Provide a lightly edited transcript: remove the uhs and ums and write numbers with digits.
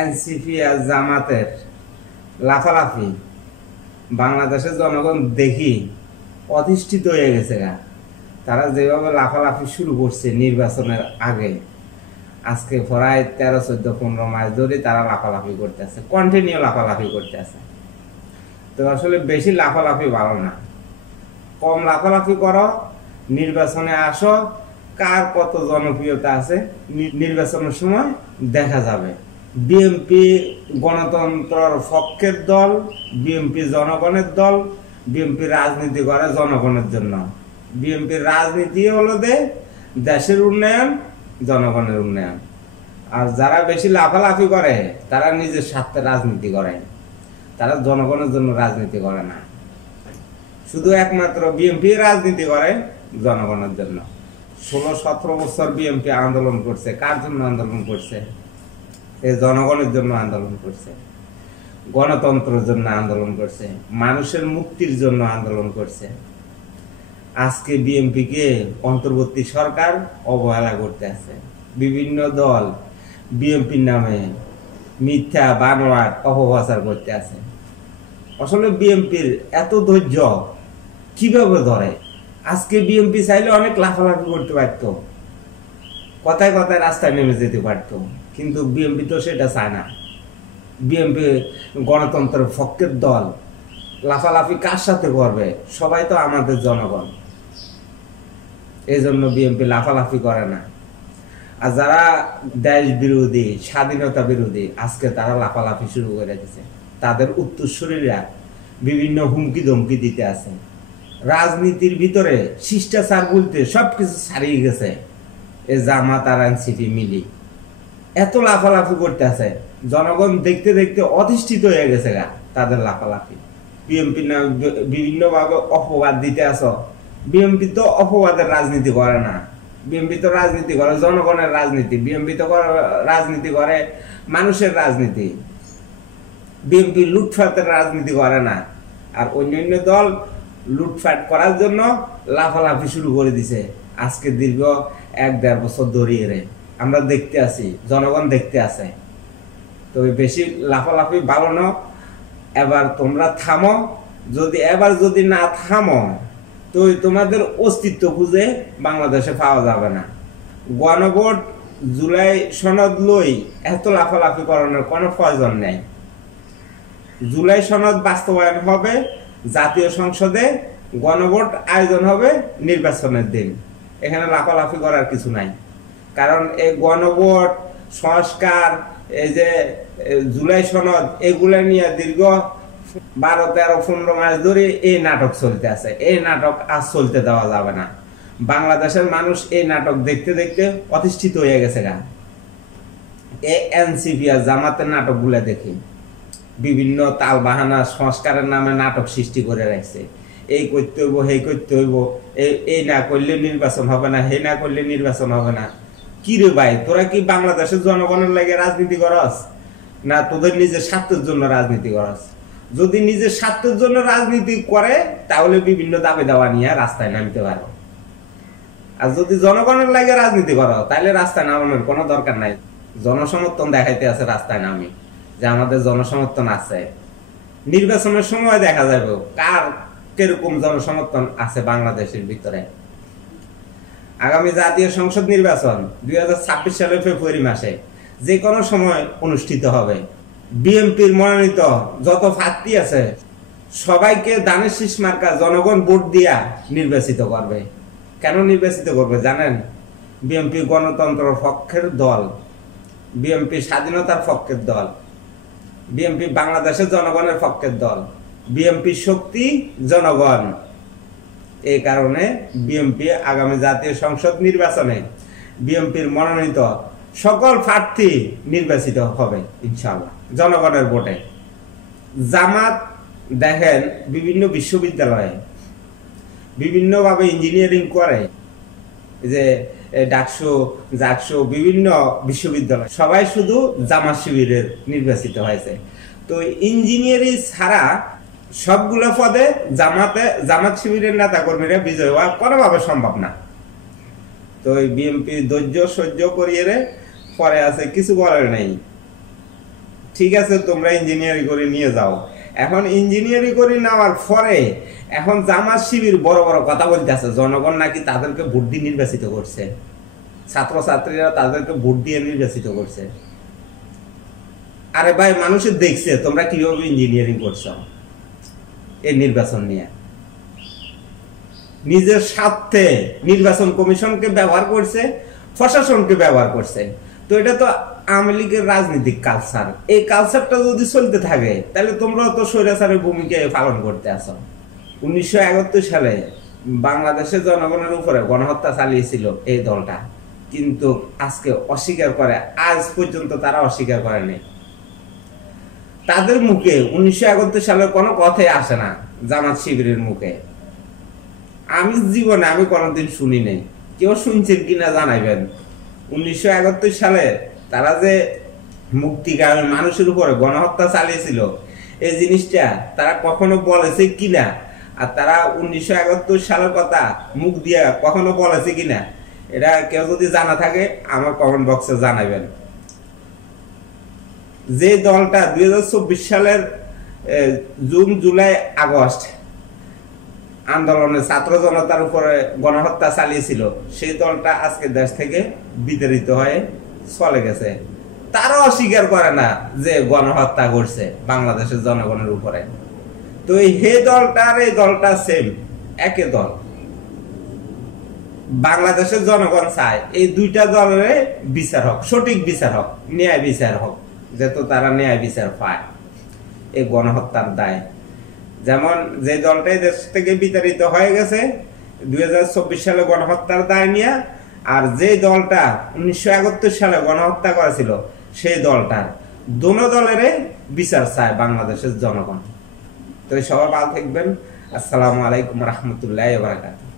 NCP আর জামাতের লাফালাফি বাংলাদেশের জনগণ দেখি অধিষ্ঠিত হয়ে গেছে গা। তারা যেভাবে লাফালাফি শুরু করছে নির্বাচনের আগে, আজকে প্রায় 13-14-15 মাস ধরে তারা লাফালাফি করতেছে, কন্টিনিউ লাফালাফি করতেছে। তো আসলে বেশি লাফালাফি ভালো না, কম লাফালাফি করো, নির্বাচনে আসো, কার কত জনপ্রিয়তা আছে নির্বাচনের সময় দেখা যাবে। বিএনপি গণতন্ত্রের পক্ষের দল, বিএনপি জনগণের দল, বিএনপি রাজনীতি করে জনগণের জন্য। বিএনপির রাজনীতি হলো দেশের উন্নয়ন, জনগণের উন্নয়ন। আর যারা বেশি লাফালাফি করে তারা নিজের স্বার্থে রাজনীতি করে, তারা জনগণের জন্য রাজনীতি করে না। শুধু একমাত্র বিএনপি রাজনীতি করে জনগণের জন্য। 16-17 বছর বিএনপি আন্দোলন করছে, কার জন্য আন্দোলন করছে? এই জনগণের জন্য আন্দোলন করছে, গণতন্ত্রের জন্য আন্দোলন করছে, মানুষের মুক্তির জন্য আন্দোলন করছে। আজকে বিএনপি কে অন্তর্বর্তী সরকার অবহেলা করতে আছে। বিভিন্ন দল বিএনপির নামে মিথ্যা বানোয়ার অপপ্রচার করতে আছে। আসলে বিএনপির এত ধৈর্য কিভাবে ধরে? আজকে বিএনপি চাইলে অনেক লাফালাফি করতে পারতো, কথায় কথায় রাস্তায় নেমে যেতে পারতো, কিন্তু বিএনপি তো সেটা চায় না। বিএনপি গণতন্ত্রের পক্ষের দল, লাফালাফি কার সাথে করবে? সবাই তো আমাদের জনগণ, এই জন্য বিএনপি লাফালাফি করে না। আর যারা দেশ বিরোধী, স্বাধীনতা বিরোধী, আজকে তারা লাফালাফি শুরু করে দিয়েছে। তাদের উত্তরসূরিরা বিভিন্ন হুমকি ধমকি দিতে আছে। রাজনীতির ভিতরে শিষ্টাচার বলতে সবকিছু ছাড়িয়ে গেছে। এ জামাত আর এনসিপি মিলি এত লাফালাফি করতে আছে, জনগণ দেখতে দেখতে অধিষ্ঠিত হয়ে গেছে গা তাদের লাফালাফি। বিএনপি না বিভিন্ন ভাবে অপবাদ দিতে আস। বিএনপি তো অপবাদের রাজনীতি করে না, বিএনপি তো রাজনীতি করে জনগণের রাজনীতি। বিএনপি তো রাজনীতি করে মানুষের রাজনীতি। বিএনপি লুটফাটের রাজনীতি করে না। আর অন্যান্য দল লুটফাট করার জন্য লাফালাফি শুরু করে দিছে। আজকে দীর্ঘ 1-1.5 বছর ধরিয়ে আমরা দেখতে আছি, জনগণ দেখতে আছে। তো বেশি লাফালাফি ভালো না। এবার তোমরা থামো। যদি না থামো তো তোমাদের অস্তিত্ব খুঁজে বাংলাদেশে পাওয়া যাবে না। গণভোট, জুলাই সনদ লই এত লাফালাফি করানোর কোনো প্রয়োজন নেই। জুলাই সনদ বাস্তবায়ন হবে, জাতীয় সংসদে গণভোট আয়োজন হবে নির্বাচনের দিন। এখানে লাফালাফি করার কিছু নাই। কারণ এই গণভোট, সংস্কার, এই যে জুলাই সনদ, এগুলা নিয়ে দীর্ঘ 12-13-15 মাস ধরে এই নাটক চলতে আছে। এই নাটক আর চলতে দেওয়া যাবে না। বাংলাদেশের মানুষ এই নাটক দেখতে দেখতে অধিষ্ঠিত হয়ে গেছে গা। এই এনসিপি আর জামাতের নাটকগুলা দেখি বিভিন্ন তাল বাহানা সংস্কারের নামে নাটক সৃষ্টি করে রাখছে। এই করতে হইব, সেই করতে হইব, এই না করলে নির্বাচন হবে না, সেই না করলে নির্বাচন হবে না। কি রে ভাই, তোরা কি বাংলাদেশের জনগণের লাগে রাজনীতি করস, না তোদের নিজের স্বার্থের জন্য রাজনীতি করস? যদি নিজের স্বার্থের জন্য রাজনীতি করে তাহলে বিভিন্ন দাবি দাওয়া নিয়ে রাস্তায় নামতে পারো। আর যদি জনগণের লাগে রাজনীতি করো তাহলে রাস্তায় নামানোর কোনো দরকার নাই। জনসমর্থন দেখাইতে আছে রাস্তায় নামি, যে আমাদের জনসমর্থন আছে। নির্বাচনের সময় দেখা যাবে কার কিরকম জনসমর্থন আছে বাংলাদেশের ভিতরে। আগামী জাতীয় সংসদ নির্বাচন 2026 সালের ফেব্রুয়ারি মাসে যে কোনো সময় অনুষ্ঠিত হবে। বিএনপির মনোনীত যত প্রার্থী আছে সবাইকে দানের শীষ মার্কা জনগণ ভোট দিয়া নির্বাচিত করবে। কেন নির্বাচিত করবে জানেন? বিএনপি গণতন্ত্রের পক্ষের দল, বিএনপি স্বাধীনতার পক্ষের দল, বিএনপি বাংলাদেশের জনগণের পক্ষের দল, বিএনপি শক্তি জনগণ। এই কারণে বিএনপি আগামী জাতীয় সংসদ নির্বাচনে বিএনপির মনোনীত সকল প্রার্থী নির্বাচিত হবে ইনশাআল্লাহ জনগণের ভোটে। জামাত দেখেন বিভিন্ন বিশ্ববিদ্যালয়ে বিভিন্নভাবে ইঞ্জিনিয়ারিং করে, যে ডাকসু বিভিন্ন বিশ্ববিদ্যালয় সবাই শুধু জামাত শিবিরের নির্বাচিত হয়েছে। তো ইঞ্জিনিয়ারিং ছাড়া সবগুলো পদে জামাত শিবিরের নেতা কর্মীরা বিজয় হওয়া কোনোভাবে সম্ভব না। তো বিএনপি ধৈর্য সহ্য করিয়ে পরে আছে, কিছু বলার নেই। ঠিক আছে তোমরা ইঞ্জিনিয়ারিং করে নিয়ে যাও। এখন ইঞ্জিনিয়ারিং করে নেওয়ার পরে এখন জামাত শিবির বড় বড় কথা বলতেছে, জনগণ নাকি তাদেরকে ভোট দিয়ে নির্বাচিত করছে, ছাত্রছাত্রীরা তাদেরকে ভোট দিয়ে নির্বাচিত করছে। আরে ভাই, মানুষের দেখছে তোমরা কিভাবে ইঞ্জিনিয়ারিং করছো এই নির্বাচন নিয়ে। নিজের স্বার্থে নির্বাচন কমিশনকে ব্যবহার করছে, প্রশাসনকে ব্যবহার করছে। তো এটা তো আওয়ামী লীগের রাজনৈতিক কালচার। এই কালচারটা যদি চলতে থাকে তাহলে তোমরা তো স্বৈরাচারের ভূমিকা পালন করতে আসো। 1971 সালে বাংলাদেশের জনগণের উপরে গণহত্যা চালিয়েছিল এই দলটা, কিন্তু আজকে অস্বীকার করে, আজ পর্যন্ত তারা অস্বীকার করেনি। তাদের মুখে 1971 সালের কোনো কথাই আসে না জামাত শিবিরের মুখে। আমি জীবনে আমি কোনোদিন শুনি নাই, কেউ শুনছেন কিনা জানাইবেন। 1971 সালে তারা যে মুক্তিকামী মানুষের উপরে গণহত্যা চালিয়েছিল এই জিনিসটা তারা কখনো বলেছে কিনা, আর তারা 1971 সালের কথা মুখ দিয়ে কখনো বলেছে কিনা, এটা কেউ যদি জানা থাকে আমার কমেন্ট বক্সে জানাবেন। যে দলটা 2024 সালের জুন জুলাই আগস্ট আন্দোলনে ছাত্র জনতার উপরে গণহত্যা চালিয়েছিল, সেই দলটা আজকে দেশ থেকে বিতাড়িত হয়ে চলে গেছে। তারা অস্বীকার করে না যে গণহত্যা করছে বাংলাদেশের জনগণের উপরে। তো এই দলটা আর এই দলটা সেম, একই দল। বাংলাদেশের জনগণ চায় এই দুইটা দলের বিচার হোক, সঠিক বিচার হোক, ন্যায় বিচার হোক, যেহেতু তারা ন্যায় বিচার পায় এই গণহত্যার দায়। যেমন যে দলটাই দেশ থেকে বিতাড়িত হয়ে গেছে 2024 সালে গণহত্যার দায় নিয়ে, আর যে দলটা 1971 সালে গণহত্যা করেছিল সেই দলটার, দোনো দলের বিচার চায় বাংলাদেশের জনগণ। তো সবাই ভালো থাকবেন। আসসালামু আলাইকুম রহমতুল্লাহি ওয়া বারাকাতুহু।